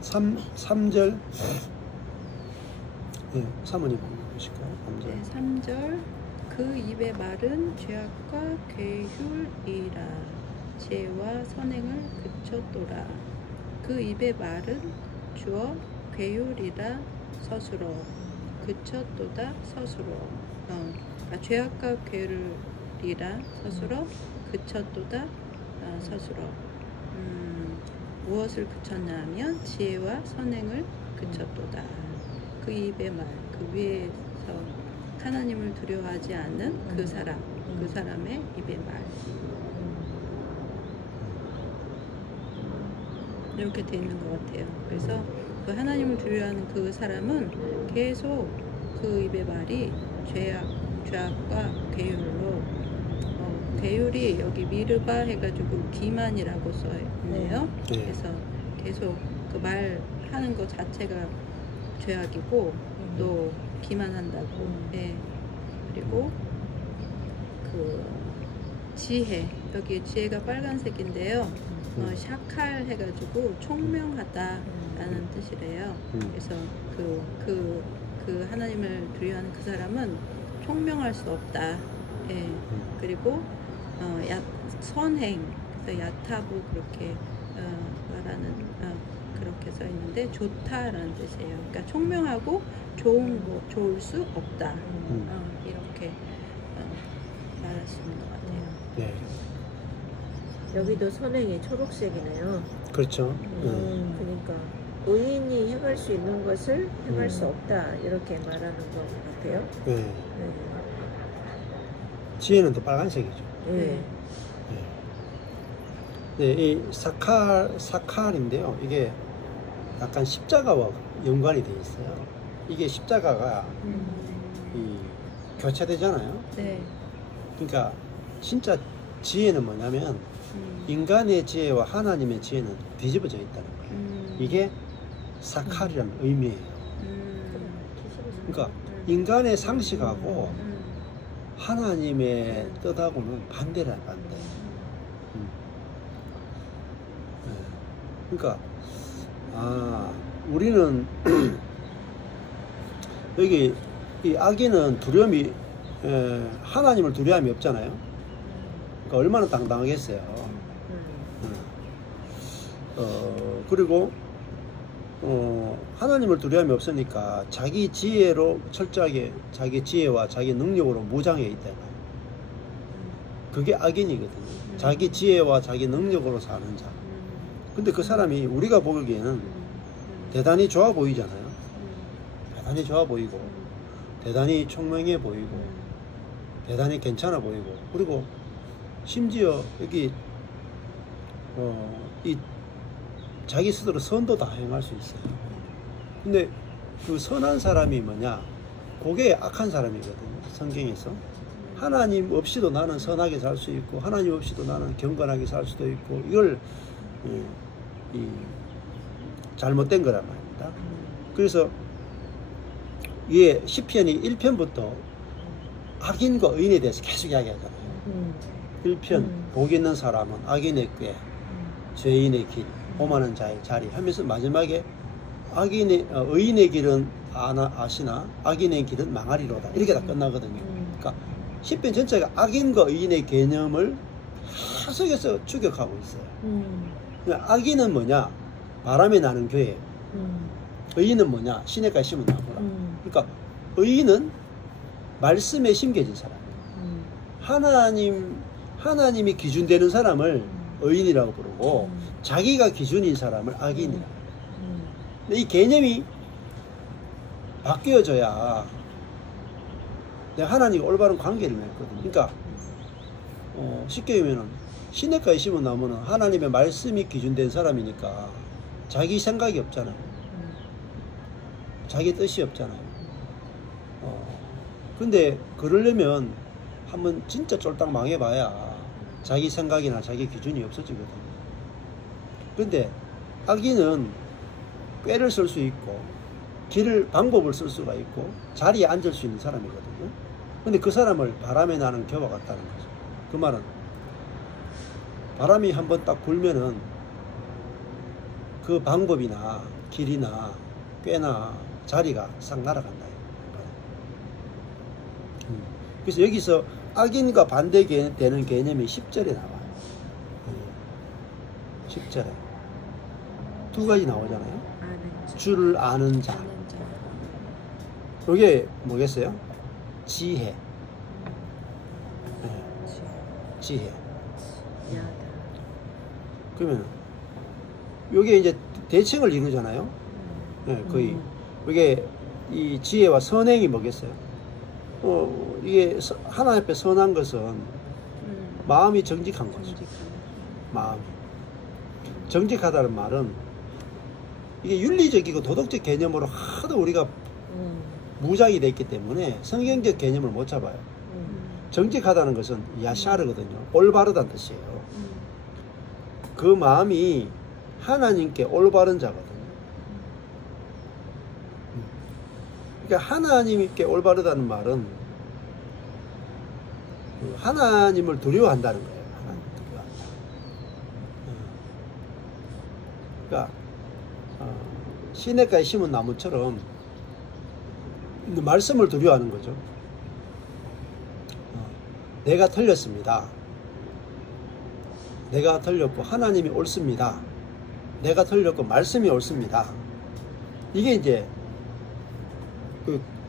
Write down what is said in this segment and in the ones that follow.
3절. 네, 사모님 보실까요? 3절. 네, 3절. 그 입의 말은 죄악과 괴휼이라. 지혜와 선행을 그쳤도라. 그 입의 말은 주어 괴휼이라 서술어. 그쳤도다 서술어. 죄악과 괴휼이라 서술어. 그쳤도다 서술어. 무엇을 그쳤냐 하면 지혜와 선행을 그쳤도다. 그 입의 말, 그 위에서 하나님을 두려워하지 않는 그 사람, 그 사람의 입의 말. 이렇게 돼 있는 것 같아요. 그래서 그 하나님을 두려워하는 그 사람은 계속 그 입의 말이 죄악과 괴휼로, 괴휼이 여기 미르바 해가지고 기만이라고 써 있네요. 그래서 계속 그 말하는 것 자체가 죄악이고 또 기만한다고. 네. 그리고 그 지혜, 여기 지혜가 빨간색인데요. 샤칼 해가지고 총명하다라는 뜻이래요. 그래서 그 하나님을 두려워하는 그 사람은 총명할 수 없다. 예. 그리고 선행, 그래서 야타부 그렇게 말하는 그렇게 써 있는데 좋다라는 뜻이에요. 그러니까 총명하고 좋을 수 없다. 이렇게 말할 수 있는 것 같아요. 네. 여기도 선행이 초록색이네요. 그렇죠. 그러니까 의인이 행할 수 있는 것을 행할 수 없다 이렇게 말하는 것 같아요. 네. 지혜는 또 빨간색이죠. 네. 네, 이 사칼인데요. 이게 약간 십자가와 연관이 되어 있어요. 이게 십자가가 교체되잖아요. 네. 그러니까 진짜 지혜는 뭐냐면 인간의 지혜와 하나님의 지혜는 뒤집어져 있다는 거예요. 이게 사칼이라는 의미예요. 그러니까 인간의 상식하고 하나님의 뜻하고는 반대라 반대. 그러니까 우리는 여기 이 아기는 두려움이 하나님을 두려움이 없잖아요. 그러니까 얼마나 당당하겠어요. 그리고 하나님을 두려움이 없으니까 자기 지혜로 철저하게 자기 지혜와 자기 능력으로 무장해 있다. 그게 악인이거든요. 자기 지혜와 자기 능력으로 사는 자. 근데 그 사람이 우리가 보기에는 대단히 좋아 보이잖아요. 대단히 좋아 보이고 대단히 총명해 보이고 대단히 괜찮아 보이고 그리고 심지어 여기 이 자기 스스로 선도 다 행할 수 있어요. 근데 그 선한 사람이 뭐냐? 그게 악한 사람이거든요. 성경에서 하나님 없이도 나는 선하게 살 수 있고 하나님 없이도 나는 경건하게 살 수도 있고 이걸 잘못된 거란 말입니다. 그래서 위에 시편이 1편부터 악인과 의인에 대해서 계속 이야기하잖아요. 1편 복 있는 사람은 악인의 꾀, 죄인의 길, 오만한 자의 자리 하면서 마지막에 의인의 길은 아시나 악인의 길은 망하리로다 이렇게 다 끝나거든요. 그러니까 시편 전체가 악인과 의인의 개념을 계속해서 추격하고 있어요. 그러니까 악인은 뭐냐? 바람에 나는 교회. 의인은 뭐냐? 시냇가에 심은 나무라. 그러니까 의인은 말씀에 심겨진 사람이에요. 하나님이 기준되는 사람을 의인이라고 부르고 자기가 기준인 사람을 악인이라고. 근데 이 개념이 바뀌어져야 내가 하나님과 올바른 관계를 맺거든요. 그러니까 쉽게 얘기하면 시냇가에 심은 나무는 하나님의 말씀이 기준된 사람이니까 자기 생각이 없잖아요. 자기 뜻이 없잖아요. 근데 그러려면 한번 진짜 쫄딱 망해봐야 자기 생각이나 자기 기준이 없어지거든요. 근데 악인은 꾀를 쓸 수 있고 방법을 쓸 수가 있고 자리에 앉을 수 있는 사람이거든요. 근데 그 사람을 바람에 나는 겨와 같다는 거죠. 그 말은 바람이 한번 딱 불면은 그 방법이나 길이나 꾀나 자리가 싹 날아간다. 그래서 여기서 악인과 반대되는 개념이 10절에 나와요. 10절에 두 가지 나오잖아요. 주를 아는 자. 이게 뭐겠어요? 지혜. 지혜. 그러면 이게 이제 대칭을 이루잖아요. 거의 이게 이 지혜와 선행이 뭐겠어요? 이게 하나님 앞에 선한 것은 마음이 정직한 거죠. 마음이 정직하다는 말은 이게 윤리적이고 도덕적 개념으로 하도 우리가 무장이 돼 있기 때문에 성경적 개념을 못 잡아요. 정직하다는 것은 야샤르거든요. 올바르다는 뜻이에요. 그 마음이 하나님께 올바른 자거든요. 그러니까 하나님께 올바르다는 말은 하나님을 두려워한다는 거예요. 하나님을 두려워한다. 그러니까 시냇가에 심은 나무처럼 말씀을 두려워하는 거죠. 내가 틀렸습니다. 내가 틀렸고 하나님이 옳습니다. 내가 틀렸고 말씀이 옳습니다. 이게 이제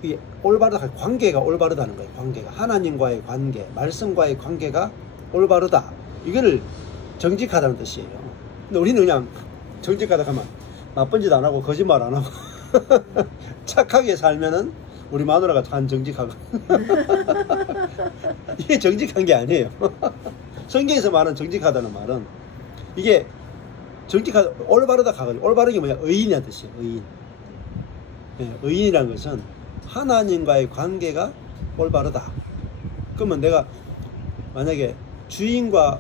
이 올바르다, 관계가 올바르다는 거예요. 관계가 하나님과의 관계, 말씀과의 관계가 올바르다. 이거를 정직하다는 뜻이에요. 근데 우리는 그냥 정직하다 하면 나쁜 짓 안 하고 거짓말 안 하고 착하게 살면은 우리 마누라가 참 정직하고 이게 정직한 게 아니에요. 성경에서 말하는 정직하다는 말은 이게 정직하다, 올바르다 가가지고 올바른 게 뭐냐? 의인이라는 뜻이에요. 의인. 의인이라는 것은 하나님과의 관계가 올바르다. 그러면 내가 만약에 주인과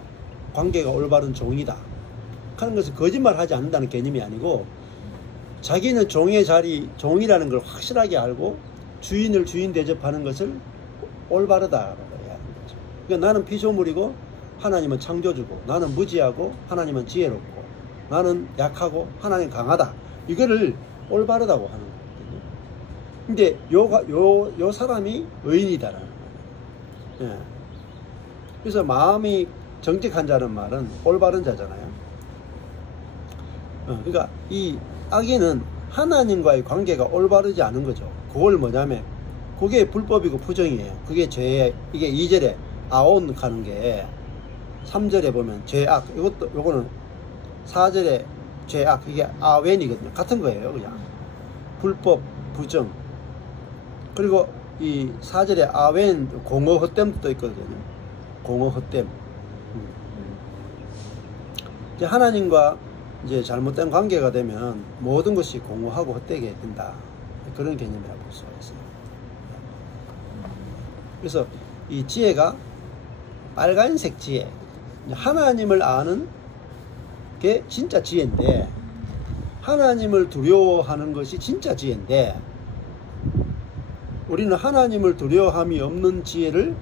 관계가 올바른 종이다 하는 것은 거짓말 하지 않는다는 개념이 아니고 자기는 종의 자리, 종이라는 걸 확실하게 알고 주인을 주인 대접하는 것을 올바르다라고 해야 하는 거죠. 그러니까 나는 피조물이고 하나님은 창조주고 나는 무지하고 하나님은 지혜롭고 나는 약하고 하나님 강하다. 이거를 올바르다고 하는 거거든요. 근데 요 사람이 의인이다라는 거예요. 예. 그래서 마음이 정직한 자는 말은 올바른 자잖아요. 그러니까 이 악인은 하나님과의 관계가 올바르지 않은 거죠. 그걸 뭐냐면 그게 불법이고 부정이에요. 그게 죄. 이게 2절에 아온 가는 게 3절에 보면 죄악. 요거는 4절에 죄악. 이게 아웬이거든요. 같은 거예요. 그냥 불법, 부정. 그리고 이 4절에 아웬 공어 헛됨도 또 있거든요. 공어 헛됨. 이제 하나님과 이제 잘못된 관계가 되면 모든 것이 공허하고 헛되게 된다. 그런 개념이라고 볼 수가 있어요. 그래서 이 지혜가 빨간색 지혜, 하나님을 아는 게 진짜 지혜인데 하나님을 두려워하는 것이 진짜 지혜인데 우리는 하나님을 두려워함이 없는 지혜를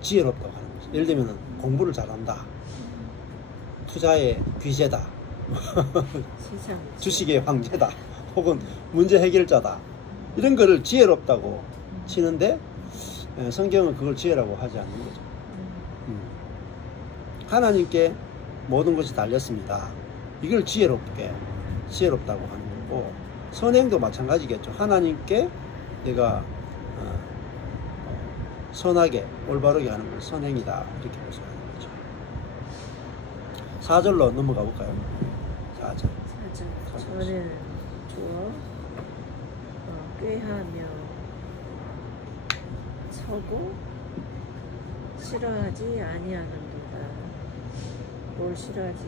지혜롭다고 하는 거죠. 예를 들면 공부를 잘한다, 투자의 귀재다, 주식의 황제다, 혹은 문제 해결자다, 이런 거를 지혜롭다고 치는데 성경은 그걸 지혜라고 하지 않는 거죠. 하나님께 모든 것이 달렸습니다. 이걸 지혜롭다고 하는 거고, 선행도 마찬가지겠죠. 하나님께 내가 선하게 올바르게 하는 걸 선행이다, 이렇게 볼 수가 있는 거죠. 4절로 넘어가 볼까요? 4절. 저는 주어 꾀하며 서고 싫어하지 아니하는도다. 뭘 싫어하지?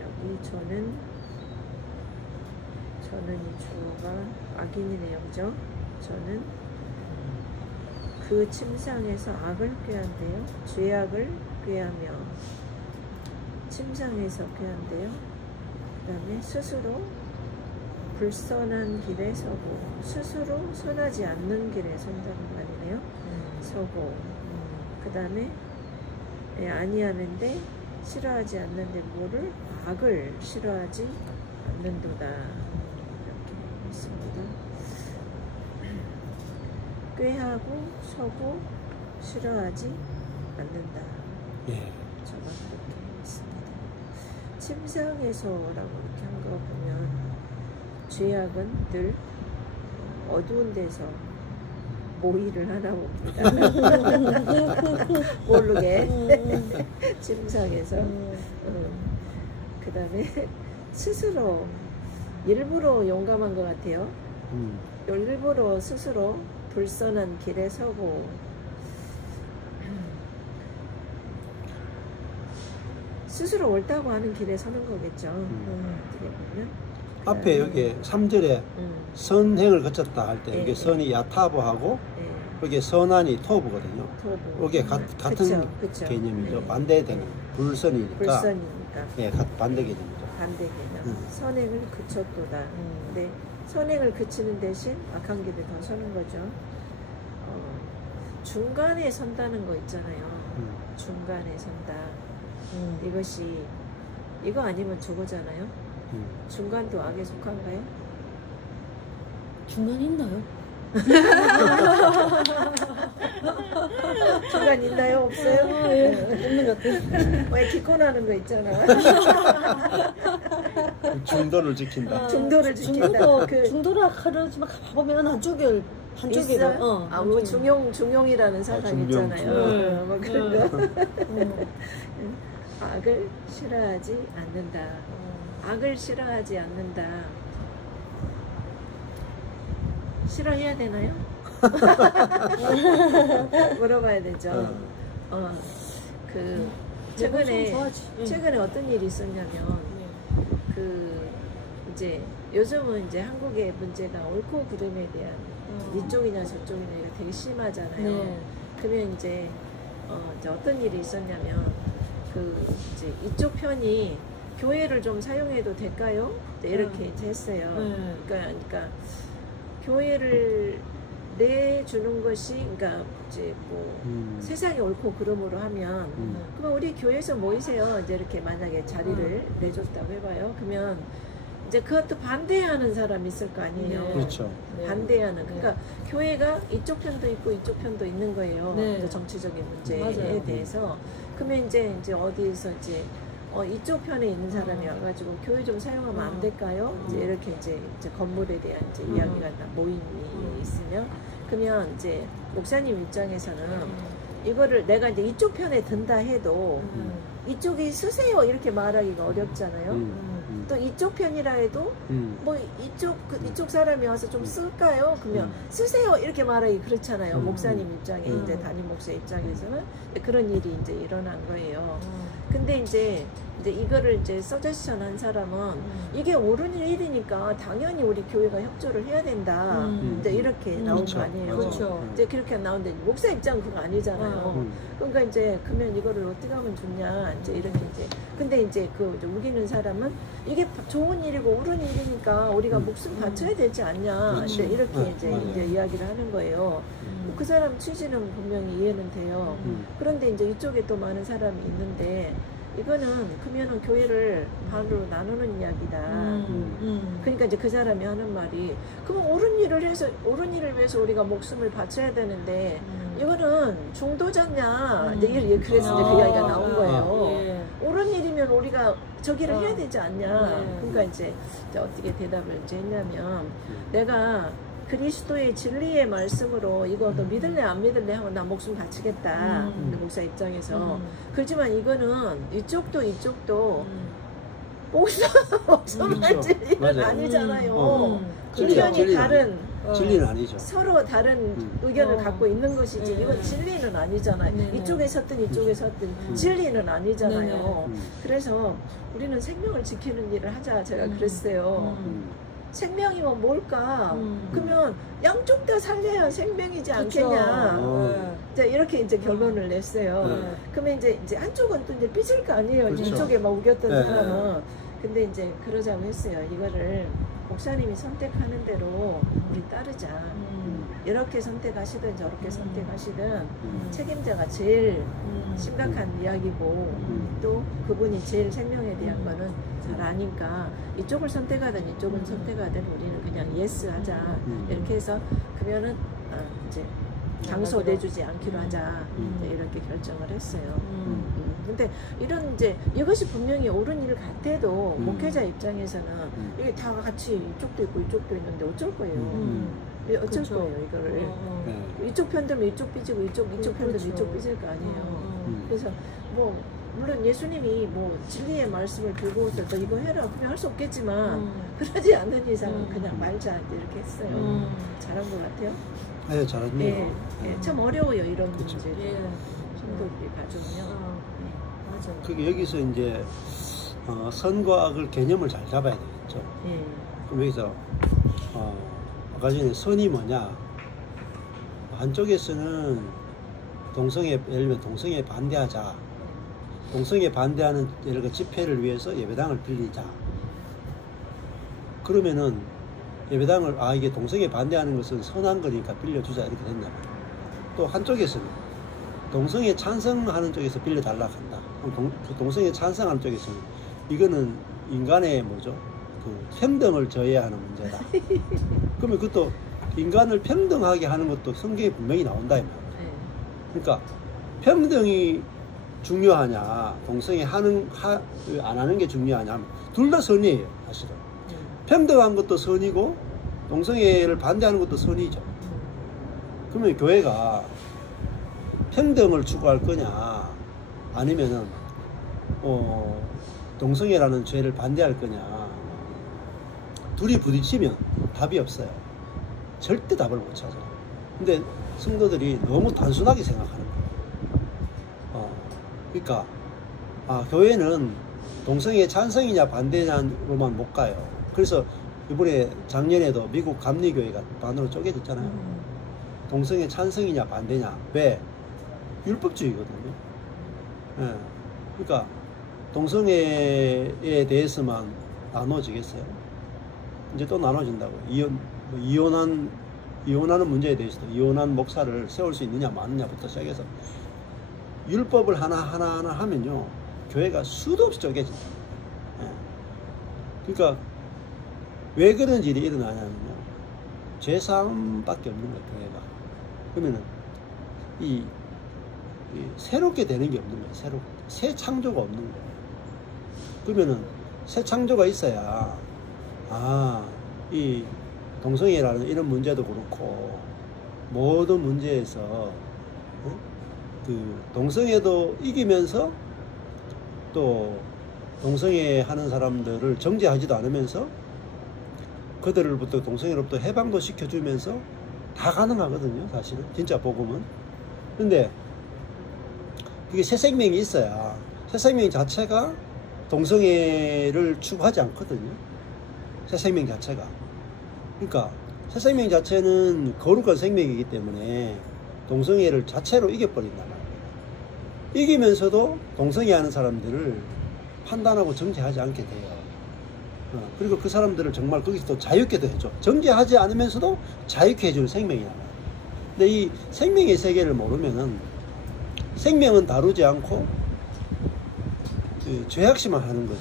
여기 저는 이 주어가 악인이네요. 그죠? 저는 그 침상에서 악을 꾀한대요. 죄악을 꾀하며 침상에서 꾀한대요. 그 다음에 스스로 불선한 길에 서고, 스스로 선하지 않는 길에 선다는 말이네요. 서고, 그 다음에 아니하는데 싫어하지 않는데 뭐를 악을 싫어하지 않는도다. 이렇게 있습니다. 꾀하고 서고 싫어하지 않는다. 예. 저가 그렇게 있습니다. 침상에서라고 이렇게 한 거 보면 죄악은 늘 어두운 데서 모의를 하나 봅니다. 모르게 침상에서. 그 다음에 스스로 일부러 용감한 것 같아요. 일부러 스스로 불선한 길에 서고 스스로 옳다고 하는 길에 서는 거겠죠. 어떻게 보면. 앞에 여기 3절에 선행을 거쳤다 할 때 여기 선이 야타보하고 여기 선한이 토부거든요. 이게 같은 그쵸. 개념이죠. 반대되는 불선이니까. 불선이니까. 예, 반대 개념이죠. 반대 개념. 선행을 그쳤도다. 근데 선행을 그치는 대신 악한 길에 더 서는 거죠. 중간에 선다는 거 있잖아요. 중간에 선다. 이것이 이거 아니면 저거잖아요. 중간도 악에 속한가요? 중간 있나요? 중간 있나요? 없어요? 예, 없는 것 같아요. 왜 기권하는 거 있잖아. 중도를 지킨다. 중도를 지킨다. 중도라 하지만 가보면 한쪽을 있어요? 뭐 중용이라는 사람 있잖아요. 뭐 그런 거. 악을 싫어하지 않는다. 악을 싫어하지 않는다. 싫어해야 되나요? 물어봐야 되죠. 최근에 어떤 일이 있었냐면 이제 요즘은 이제 한국의 문제가 옳고 그름에 대한 이쪽이냐 저쪽이냐 이거 되게 심하잖아요. 그러면 이제 어떤 일이 있었냐면 이제 이쪽 편이 교회를 좀 사용해도 될까요? 이렇게 이제 했어요. 그러니까 교회를 내주는 것이, 그러니까 이제 뭐 세상이 옳고 그름으로 하면, 그러면 우리 교회에서 모이세요. 이제 이렇게 만약에 자리를 내줬다고 해봐요. 그러면 이제 그것도 반대하는 사람이 있을 거 아니에요. 그렇죠. 반대하는. 그러니까 교회가 이쪽 편도 있고 이쪽 편도 있는 거예요. 정치적인 문제에 대해서. 그러면 이제 어디에서 이제 이쪽 편에 있는 사람이 와가지고 교회 좀 사용하면 안 될까요? 이제 이렇게 이제 건물에 대한 이제 이야기가 모임이 있으면, 그러면 이제 목사님 입장에서는 이거를 내가 이제 이쪽 편에 든다 해도 이쪽이 쓰세요 이렇게 말하기가 어렵잖아요. 또 이쪽 편이라 해도 뭐 이쪽 사람이 와서 좀 쓸까요? 그러면 쓰세요 이렇게 말하기 그렇잖아요. 목사님 입장에 이제 담임 목사 입장에서는 그런 일이 이제 일어난 거예요. 근데 이제 이거를 이제 서제션 한 사람은 이게 옳은 일이니까 당연히 우리 교회가 협조를 해야 된다. 이제 이렇게 나온 그렇죠. 거 아니에요. 그렇죠. 이제 그렇게 나오는데 목사 입장은 그거 아니잖아요. 그러니까 이제 그러면 이거를 어떻게 하면 좋냐. 이제 이렇게 이제 근데 이제 우기는 사람은 이게 좋은 일이고 옳은 일이니까 우리가 목숨 바쳐야 되지 않냐. 그렇지. 이제 이렇게 이제 이야기를 하는 거예요. 그 사람 취지는 분명히 이해는 돼요. 그런데 이제 이쪽에 또 많은 사람이 있는데 이거는 그러면은 교회를 반으로 나누는 이야기다. 그러니까 이제 그 사람이 하는 말이 그럼 옳은 일을 위해서 우리가 목숨을 바쳐야 되는데 이거는 중도잖냐. 이제 그래서 이제 그 이야기가 나온 거예요. 옳은 일이면 우리가 저기를 해야 되지 않냐. 그러니까 이제 어떻게 대답을 이제 했냐면 내가 그리스도의 진리의 말씀으로 이거 너 믿을래 안 믿을래 하면 나 목숨 바치겠다. 목사 입장에서. 그렇지만 이거는 이쪽도 목숨할 진리는 아니잖아요. 의견이 다른 진리는 아니죠. 서로 다른 의견을 갖고 있는 것이지 이건 진리는 아니잖아요. 이쪽에 섰든 이쪽에 섰든 진리는 아니잖아요. 그래서 우리는 생명을 지키는 일을 하자 제가 그랬어요. 생명이면 뭘까? 그러면 양쪽 다 살려야 생명이지 않겠냐? 이렇게 이제 결론을 냈어요. 그러면 이제 한쪽은 또 이제 삐질 거 아니에요. 그렇죠. 이쪽에 막 우겼던 사람은. 근데 이제 그러자고 했어요. 이거를 목사님이 선택하는 대로 우리 따르자. 이렇게 선택하시든 저렇게 선택하시든 책임자가 제일 심각한 이야기고 또 그분이 제일 생명에 대한 거는 잘 아니까 이쪽을 선택하든 이쪽을 선택하든 우리는 그냥 예스 하자 이렇게 해서 그러면은 이제 장소 내주지 않기로 하자 이렇게 결정을 했어요. 근데 이런 이제 이것이 분명히 옳은 일 같아도 목회자 입장에서는 이게 다 같이 이쪽도 있고 이쪽도 있는데 어쩔 거예요. 어쩔 그쵸. 거예요 이거를. 이쪽 편 들면 이쪽 삐지고 이쪽 편 들면 이쪽 삐질 거 아니에요. 그래서 뭐 물론 예수님이 뭐 진리의 말씀을 들고서 너 이거 해라 그냥 할 수 없겠지만 그러지 않는 이상은 그냥 말자 이렇게 했어요. 잘한 것 같아요. 네, 잘했네요. 예, 예, 참 어려워요 이런 그쵸. 문제들. 성도들이 가져오면. 맞아. 그게 여기서 이제 선과 악을 개념을 잘 잡아야 되겠죠. 예. 그럼 여기서 아까 전에 선이 뭐냐, 한쪽에서는 예를 들면 동성애에 반대하자, 동성애에 반대하는 예를 들어 집회를 위해서 예배당을 빌리자. 그러면은 예배당을 이게 동성애에 반대하는 것은 선한 거니까 빌려주자 이렇게 된다. 또 한쪽에서는 동성애에 찬성하는 쪽에서 빌려달라고 한다. 동성애에 찬성하는 쪽에서는 이거는 인간의 그 평등을 저해하는 문제다. 그러면 그것도 인간을 평등하게 하는 것도 성경에 분명히 나온다 이 말이야. 그러니까 평등이 중요하냐, 동성애 안 하는 게 중요하냐, 둘 다 선이에요 사실은. 평등한 것도 선이고 동성애를 반대하는 것도 선이죠. 그러면 교회가 평등을 추구할 거냐, 아니면은 동성애라는 죄를 반대할 거냐, 둘이 부딪히면 답이 없어요. 절대 답을 못 찾아요. 근데 성도들이 너무 단순하게 생각하는 거예요. 그러니까 교회는 동성애 찬성이냐 반대냐로만 못 가요. 그래서 이번에 작년에도 미국 감리교회가 반으로 쪼개졌잖아요. 동성애 찬성이냐 반대냐. 왜? 율법주의거든요. 예. 그러니까 동성애에 대해서만 나눠지겠어요? 이제 또 나눠진다고. 이혼하는 문제에 대해서도 이혼한 목사를 세울 수 있느냐 마느냐부터 시작해서 율법을 하나하나 하면요 교회가 수도 없이 쪼개진다. 예. 그러니까 왜 그런 일이 일어나냐면요 죄사함밖에 없는 거예요 교회가. 그러면은 이 새롭게 되는 게 없는 거예요. 새 창조가 없는 거예요. 그러면은 새 창조가 있어야 이 동성애라는 이런 문제도 그렇고 모든 문제에서 그 동성애도 이기면서 또 동성애 하는 사람들을 정죄하지도 않으면서 그들로부터 동성애로부터 해방도 시켜주면서 다 가능하거든요 사실은 진짜 복음은. 근데 그게 새 생명이 있어야 새 생명 자체가 동성애를 추구하지 않거든요. 새 생명 자체가. 그러니까 새 생명 자체는 거룩한 생명이기 때문에 동성애를 자체로 이겨버린단 말이에요. 이기면서도 동성애 하는 사람들을 판단하고 정죄하지 않게 돼요. 그리고 그 사람들을 정말 거기서 또 자유케도 해줘. 정죄하지 않으면서도 자유케 해주는 생명이란 말이에요. 근데 이 생명의 세계를 모르면은 생명은 다루지 않고 죄악심만 하는 거죠.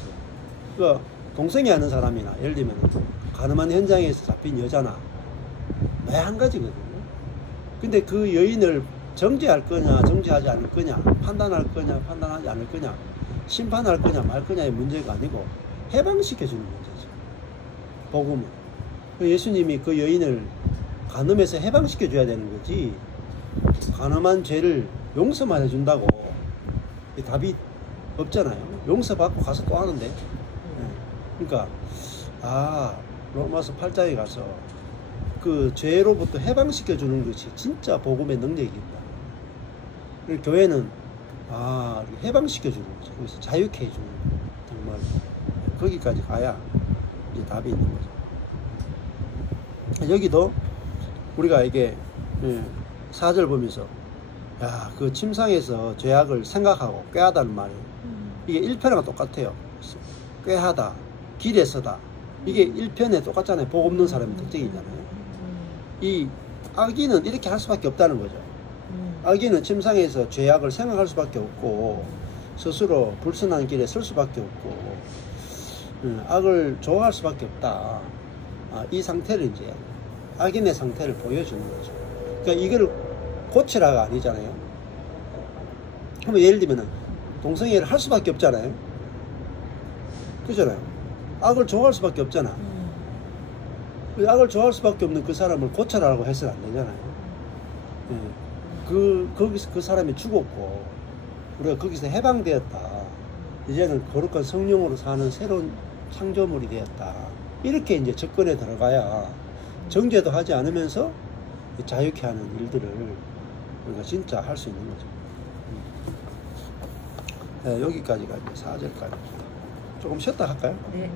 그러니까 동성애 하는 사람이나 예를 들면 가늠한 현장에서 잡힌 여자나 매 한 가지거든요. 근데 그 여인을 정죄할 거냐 정죄하지 않을 거냐, 판단할 거냐 판단하지 않을 거냐, 심판할 거냐 말 거냐의 문제가 아니고 해방시켜주는 문제죠. 복음은. 예수님이 그 여인을 간음해서 해방시켜줘야 되는 거지 간음한 죄를 용서만 해준다고 답이 없잖아요. 용서받고 가서 또 하는데. 그러니까 로마서 8장에 가서 그 죄로부터 해방시켜주는 것이 진짜 복음의 능력이다. 그리고 교회는 해방시켜주는 거죠. 그래서 자유케 해주는 거죠. 정말 거기까지 가야 이제 답이 있는 거죠. 여기도 우리가 이게 4절 보면서 그 침상에서 죄악을 생각하고 꾀하다는 말이 이게 1편하고 똑같아요. 꾀하다, 길에서다. 이게 1편에 똑같잖아요. 복 없는 사람의 특징이잖아요. 이 악인은 이렇게 할 수밖에 없다는 거죠. 악인은 침상에서 죄악을 생각할 수밖에 없고 스스로 불순한 길에 설 수밖에 없고 악을 좋아할 수밖에 없다. 이 상태를 이제 악인의 상태를 보여주는 거죠. 그러니까 이걸 고치라가 아니잖아요. 그러면 예를 들면 동성애를 할 수밖에 없잖아요. 그잖아요. 악을 좋아할 수밖에 없잖아. 악을 좋아할 수밖에 없는 그 사람을 고쳐라라고 해서는 안 되잖아요. 거기서 그 사람이 죽었고 우리가 거기서 해방되었다. 이제는 거룩한 성령으로 사는 새로운 창조물이 되었다. 이렇게 이제 접근에 들어가야 정죄도 하지 않으면서 자유케 하는 일들을 우리가 진짜 할 수 있는 거죠. 네, 여기까지가 이제 4절까지. 조금 쉬었다 할까요? 네.